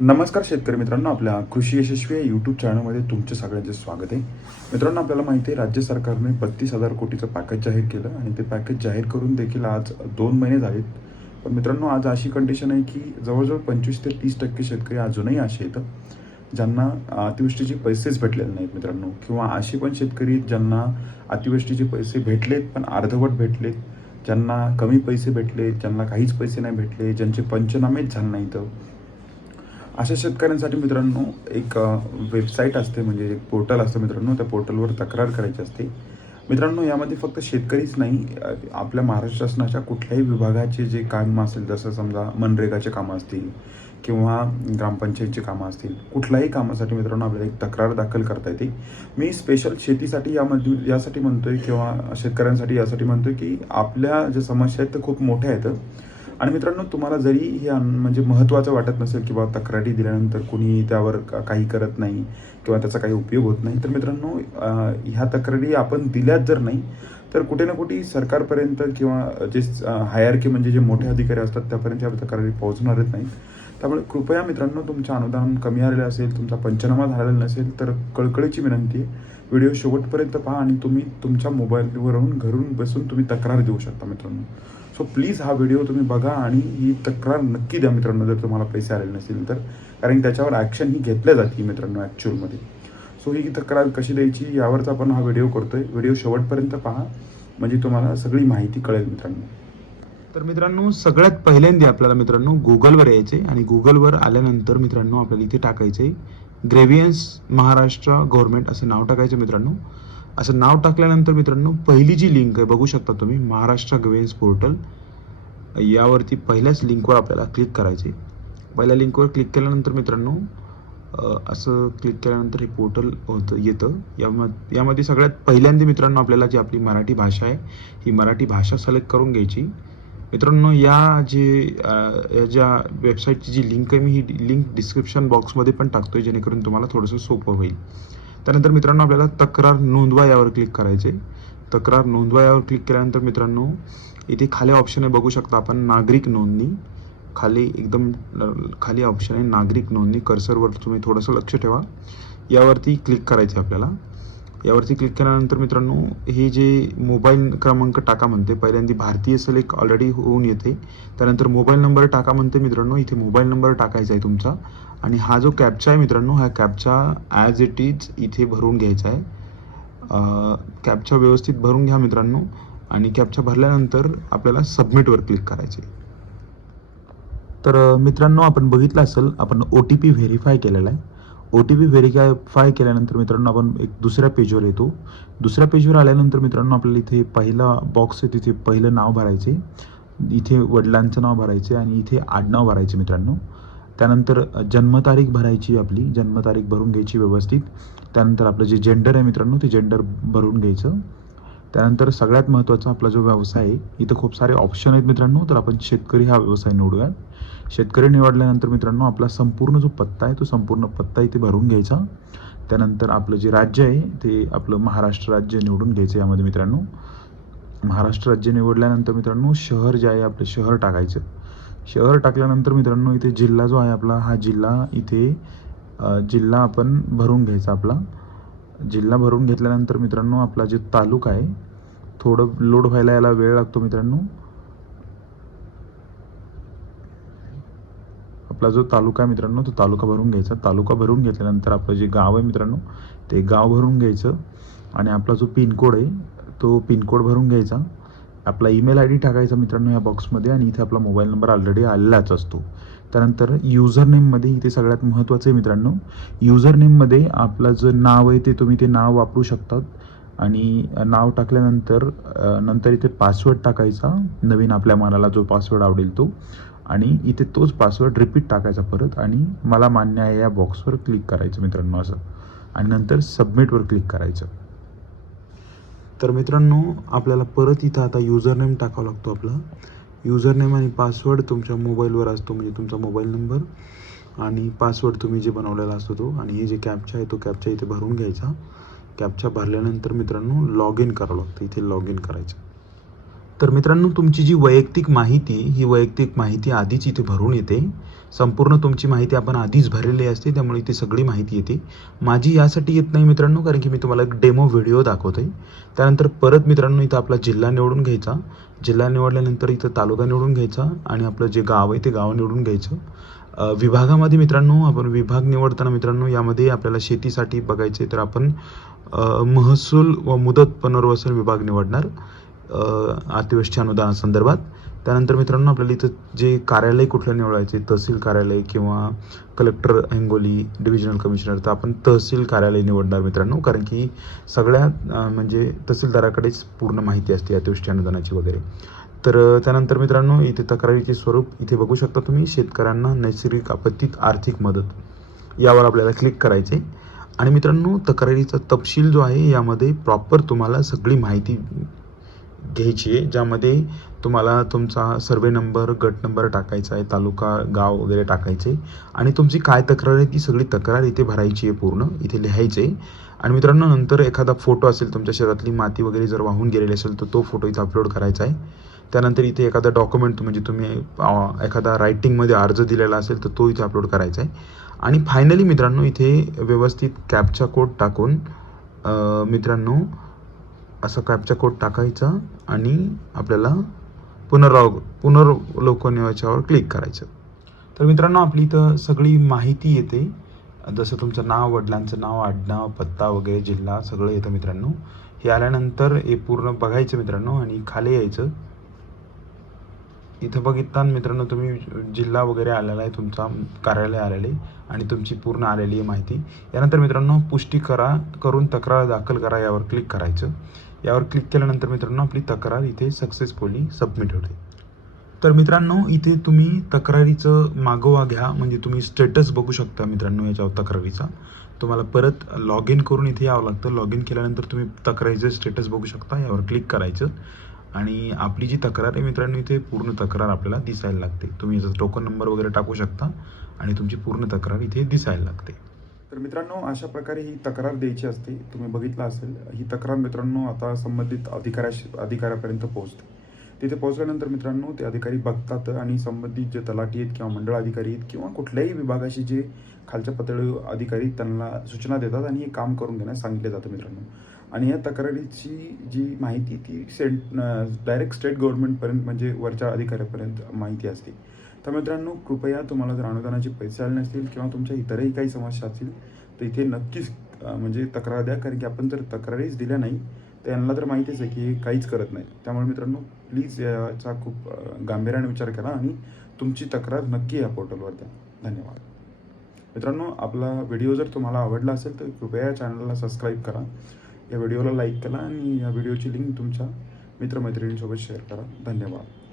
नमस्कार शेतकरी मित्रांनो आपल्या कृषी यशस्वी या यूट्यूब चॅनलमध्ये तुमचे सगळ्यांचे स्वागत आहे. मित्रांनो आपल्याला माहिती आहे राज्य सरकारने बत्तीस हजार कोटीचं पॅकेज जाहीर केलं आणि ते पॅकेज जाहीर करून देखील आज दोन महिने झालेत. पण मित्रांनो आज अशी कंडिशन आहे की जवळजवळ पंचवीस ते तीस टक्के शेतकरी अजूनही असे आहेत ज्यांना अतिवृष्टीचे पैसेच भेटलेले नाहीत मित्रांनो. किंवा असे पण शेतकरी ज्यांना अतिवृष्टीचे पैसे भेटलेत पण अर्धवट भेटलेत. ज्यांना कमी पैसे भेटले ज्यांना काहीच पैसे नाही भेटले ज्यांचे पंचनामेच झाले नाहीत. अशा शेतकऱ्यांसाठी मित्रांनो एक वेबसाईट असते म्हणजे एक पोर्टल असतं मित्रांनो त्या पोर्टलवर तक्रार करायची असते. मित्रांनो यामध्ये फक्त शेतकरीच नाही आपल्या महाराष्ट्र शासनाच्या कुठल्याही विभागाचे जे काम असेल जसं समजा मनरेगाचे कामं असतील किंवा ग्रामपंचायतची कामं असतील कुठल्याही कामासाठी मित्रांनो आपल्याला एक तक्रार दाखल करता येते. मी स्पेशल शेतीसाठी यामध्ये यासाठी म्हणतोय किंवा शेतकऱ्यांसाठी यासाठी म्हणतोय की आपल्या ज्या समस्या आहेत त्या खूप मोठ्या आहेत. आणि मित्रांनो तुम्हाला जरी हे म्हणजे महत्त्वाचं वाटत नसेल किंवा तक्रारी दिल्यानंतर कोणी त्यावर काही करत नाही किंवा त्याचा काही उपयोग होत नाही तर मित्रांनो ह्या तक्रारी आपण दिल्याच जर नाही तर कुठे ना कुठे सरकारपर्यंत किंवा जे हायरकी म्हणजे जे मोठे अधिकारी असतात त्यापर्यंत ह्या तक्रारी पोहोचणारच नाही त्यामुळे कृपया मित्रांनो तुमचं अनुदान कमी आलेलं असेल तुमचा पंचनामा झालेला नसेल तर कळकळीची विनंती आहे. व्हिडिओ शेवटपर्यंत पहा आणि तुम्ही तुमच्या मोबाईलवरून घरून बसून तुम्ही तक्रार देऊ शकता मित्रांनो. सो प्लीज हा व्हिडिओ तुम्ही बघा आणि ही तक्रार नक्की द्या मित्रांनो जर तुम्हाला पैसे आलेले नसतील तर. कारण त्याच्यावर ॲक्शन ही घेतल्या जाते मित्रांनो ॲक्च्युअलमध्ये सो ही तक्रार कशी द्यायची यावरचा आपण हा व्हिडिओ करतोय. व्हिडिओ शेवटपर्यंत पहा. म्हणजे तुम्हाला सगळी माहिती कळेल मित्रांनो. तर मित्रांनो सगळ्यात पहिल्यांदा आपल्याला मित्रांनो गुगलवर यायचे आणि गुगलवर आल्यानंतर मित्रांनो आपल्याला इथे टाकायचे ग्रेव्हियन्स महाराष्ट्र गव्हर्नमेंट असे नाव टाकायचे मित्रांनो. असं नाव टाकल्यानंतर मित्रांनो पहिली जी लिंक आहे बघू शकता तुम्ही महाराष्ट्र ग्रेव्हियन्स पोर्टल यावरती पहिल्याच लिंकवर आपल्याला क्लिक करायचे पहिल्या लिंकवर क्लिक केल्यानंतर मित्रांनो असं क्लिक केल्यानंतर हे पोर्टल होतं येतं. याम यामध्ये सगळ्यात पहिल्यांदा मित्रांनो आपल्याला जी आपली मराठी भाषा आहे ही मराठी भाषा सिलेक्ट करून घ्यायची. मित्रांनो या जे या ज्या वेबसाईटची जी लिंक आहे मी ही लिंक डिस्क्रिप्शन बॉक्समध्ये पण टाकतो आहे जेणेकरून तुम्हाला थोडंसं सोपं होईल. त्यानंतर मित्रांनो आपल्याला तक्रार नोंदवा यावर क्लिक करायचे. तक्रार नोंदवा यावर क्लिक केल्यानंतर मित्रांनो इथे खाली ऑप्शन आहे बघू शकता आपण नागरिक नोंदणी. खाली एकदम खाली ऑप्शन आहे नागरिक नोंदणी. कर्सरवर तुम्ही थोडंसं लक्ष ठेवा. यावरती क्लिक करायचं आहे आपल्याला. यावरती क्लिक केल्यानंतर मित्रांनो हे जे मोबाईल क्रमांक टाका म्हणते पहिल्यांदा भारतीय सिलेक्ट ऑलरेडी होऊन येते. त्यानंतर मोबाईल नंबर टाका म्हणते मित्रांनो इथे मोबाईल नंबर टाकायचा आहे तुमचा. आणि हा जो कॅपचा आहे मित्रांनो हा कॅपचा ॲज इट इज इथे भरून घ्यायचा आहे. कॅपचा व्यवस्थित भरून घ्या मित्रांनो. आणि कॅपचा भरल्यानंतर आपल्याला सबमिटवर क्लिक करायचे तर मित्रांनो आपण बघितलं असेल आपण ओ टी पी व्हेरीफाय केलेला आहे. ओ टी पी व्हेरीफाय केल्यानंतर मित्रांनो आपण एक दुसऱ्या पेजवर येतो. दुसऱ्या पेजवर आल्यानंतर मित्रांनो आपल्याला इथे पहिला बॉक्स आहे तिथे पहिलं नाव भरायचे इथे वडिलांचं नाव भरायचे आणि इथे आडनाव भरायचे मित्रांनो. त्यानंतर जन्मतारीख भरायची आपली. जन्मतारीख भरून घ्यायची व्यवस्थित. त्यानंतर आपलं जे जेंडर आहे मित्रांनो ते जेंडर भरून घ्यायचं. त्यानंतर सगळ्यात महत्त्वाचा आपला जो व्यवसाय आहे इथं खूप सारे ऑप्शन आहेत मित्रांनो. तर आपण शेतकरी हा व्यवसाय निवडूया शेतकरी निवडल्यानंतर मित्रांनो आपला संपूर्ण जो पत्ता आहे तो संपूर्ण पत्ता इथे भरून घ्यायचा. त्यानंतर आपलं जे राज्य आहे ते आपलं महाराष्ट्र राज्य निवडून घ्यायचं यामध्ये मित्रांनो. महाराष्ट्र राज्य निवडल्यानंतर मित्रांनो शहर जे आहे आपलं शहर टाकायचं. शहर टाकल्यानंतर मित्रांनो इथे जिल्हा जो आहे आपला हा जिल्हा इथे जिल्हा आपण भरून घ्यायचा आपला. जिल्हा भरून घेतल्यानंतर मित्रांनो आपला जे तालुका आहे थोडं लोड व्हायला याला वेळ लागतो मित्रांनो. आपला जो तालुका आहे मित्रांनो तो तालुका भरून घ्यायचा. तालुका भरून घेतल्यानंतर आपलं जे गाव आहे मित्रांनो ते गाव भरून घ्यायचं. आणि आपला जो पिनकोड आहे तो पिनकोड भरून घ्यायचा. आपला ईमेल आय डी टाकायचा मित्रांनो या बॉक्समध्ये आणि इथे आपला मोबाईल नंबर ऑलरेडी आलेलाच असतो. त्यानंतर युजर नेममध्ये इथे सगळ्यात महत्त्वाचं आहे मित्रांनो. युजर नेममध्ये आपलं जे नाव आहे ते तुम्ही ते नाव वापरू शकतात. आणि नाव टाकल्यानंतर नंतर इथे पासवर्ड टाकायचा. नवीन आपल्या मनाला जो पासवर्ड आवडेल तो. आणि इथे तोच पासवर्ड रिपीट टाकायचा परत. आणि मला मान्य आहे या बॉक्सवर क्लिक करायचं मित्रांनो असं. आणि नंतर सबमिटवर क्लिक करायचं. तर मित्रांनो आपल्याला परत इथं आता युजर नेम टाकावा लागतो आपला. युजरनेम आणि पासवर्ड तुमच्या मोबाईलवर असतो म्हणजे तुमचा मोबाईल नंबर आणि पासवर्ड तुम्ही जे बनवलेला असतो तो. आणि हे जे कॅपचा आहे तो कॅपचा इथे भरून घ्यायचा. कॅपचा भरल्यानंतर मित्रांनो लॉग इन करावं लागतं. इथे लॉग इन करायचं. तर मित्रांनो तुमची जी वैयक्तिक माहिती ही वैयक्तिक माहिती आधीच इथे भरून येते. संपूर्ण तुमची माहिती आपण आधीच भरलेली असते त्यामुळे इथे सगळी माहिती येते. माझी यासाठी येत नाही मित्रांनो कारण की मी तुम्हाला एक डेमो व्हिडिओ दाखवतो आहे त्यानंतर परत मित्रांनो इथं आपला जिल्हा निवडून घ्यायचा. जिल्हा निवडल्यानंतर इथं तालुका निवडून घ्यायचा आणि आपलं जे गाव आहे ते गाव निवडून घ्यायचं. विभागामध्ये मित्रांनो आपण विभाग निवडताना मित्रांनो यामध्ये आपल्याला शेतीसाठी बघायचे तर आपण महसूल व मुदत पुनर्वसन विभाग निवडणार. अतिवृष्टी अनुदानासंदर्भात त्यानंतर मित्रांनो आपल्याला इथं जे कार्यालय कुठलं निवडायचे तहसील कार्यालय किंवा कलेक्टर हिंगोली डिव्हिजनल कमिशनर तर आपण तहसील कार्यालय निवडणार मित्रांनो कारण की सगळ्या म्हणजे तहसीलदाराकडेच पूर्ण माहिती असते अतिवृष्टी अनुदानाची वगैरे. तर त्यानंतर मित्रांनो इथे तक्रारीचे स्वरूप इथे बघू शकता तुम्ही शेतकऱ्यांना नैसर्गिक आपत्तीत आर्थिक मदत. यावर आपल्याला क्लिक करायचे आणि मित्रांनो तक्रारीचा तपशील जो आहे यामध्ये प्रॉपर तुम्हाला सगळी माहिती घ्यायची आहे ज्यामध्ये तुम्हाला तुमचा सर्वे नंबर गट नंबर टाकायचा आहे तालुका गाव वगैरे टाकायचे. आणि तुमची काय तक्रार आहे ती सगळी तक्रार इथे भरायची आहे पूर्ण इथे लिहायचे. आहे आणि मित्रांनो नंतर एखादा फोटो असेल तुमच्या शहरातली माती वगैरे जर वाहून गेलेली असेल तर तो फोटो इथे अपलोड करायचा आहे. त्यानंतर इथे एखादा डॉक्युमेंट म्हणजे तुम्ही एखादा रायटिंगमध्ये अर्ज दिलेला असेल तर तो इथे अपलोड करायचा आहे. आणि फायनली मित्रांनो इथे व्यवस्थित कॅपचा कोड टाकून मित्रांनो असा कॅपचा कोड टाकायचा आणि आपल्याला पुनराव पुनर्वलोकन याच्यावर क्लिक करायचं. तर मित्रांनो आपली इथं सगळी माहिती येते. जसं तुमचं नाव वडिलांचं नाव आडनाव पत्ता वगैरे जिल्हा सगळं येतं मित्रांनो. हे आल्यानंतर हे पूर्ण बघायचं मित्रांनो आणि खाली यायचं. इथं बघितता मित्रांनो तुम्ही जिल्हा वगैरे आलेला आहे तुमचा कार्यालय आलेले आणि तुमची पूर्ण आलेली आहे माहिती. यानंतर मित्रांनो पुष्टी करा करून तक्रार दाखल करा यावर क्लिक करायचं. यावर क्लिक केल्यानंतर मित्रांनो आपली तक्रार इथे सक्सेसफुली सबमिट होते. तर मित्रांनो इथे तुम्ही तक्रारीचं मागोवा घ्या म्हणजे तुम्ही स्टेटस बघू शकता मित्रांनो याच्यावर तक्रारीचा. तुम्हाला परत लॉग इन करून इथे यावं लागतं. लॉग इन केल्यानंतर तुम्ही तक्रारीचं स्टेटस बघू शकता यावर क्लिक करायचं. आणि आपली जी तक्रार आहे मित्रांनो इथे पूर्ण तक्रार आपल्याला दिसायला लागते. तुम्ही याचा टोकन नंबर वगैरे टाकू शकता आणि तुमची पूर्ण तक्रार इथे दिसायला लागते. तर मित्रांनो अशा प्रकारे ही तक्रार द्यायची असते. तुम्ही बघितलं असेल ही तक्रार मित्रांनो आता संबंधित अधिकाऱ्याशी अधिकाऱ्यापर्यंत पोहोचते. तिथे पोहोचल्यानंतर मित्रांनो ते अधिकारी बघतात आणि संबंधित जे तलाठी आहेत किंवा मंडळ अधिकारी आहेत किंवा कुठल्याही विभागाशी जे खालच्या पातळी अधिकारी त्यांना सूचना देतात आणि हे काम करून घेण्यास सांगितले जातं मित्रांनो. आणि या तक्रारीची जी माहिती ती सेंट डायरेक्ट स्टेट गव्हर्नमेंटपर्यंत म्हणजे वरच्या अधिकाऱ्यापर्यंत माहिती असते. तर मित्रांनो कृपया तुम्हाला जर अनुदानाचे पैसे आले नसतील किंवा तुमच्या इतरही काही समस्या असतील तर इथे नक्कीच म्हणजे तक्रार द्या. कारण की आपण जर तक्रारीच दिल्या नाही तर यांना तर माहितीच आहे की हे काहीच करत नाही त्यामुळे मित्रांनो प्लीज याचा खूप गांभीर्याने विचार करा आणि तुमची तक्रार नक्की या पोर्टलवर द्या. धन्यवाद. मित्रांनो आपला व्हिडिओ जर तुम्हाला आवडला असेल तर कृपया या चॅनलला सबस्क्राईब करा. या व्हिडिओला लाईक करा आणि या व्हिडिओची लिंक तुमच्या मित्रमैत्रिणींसोबत शेअर करा. धन्यवाद.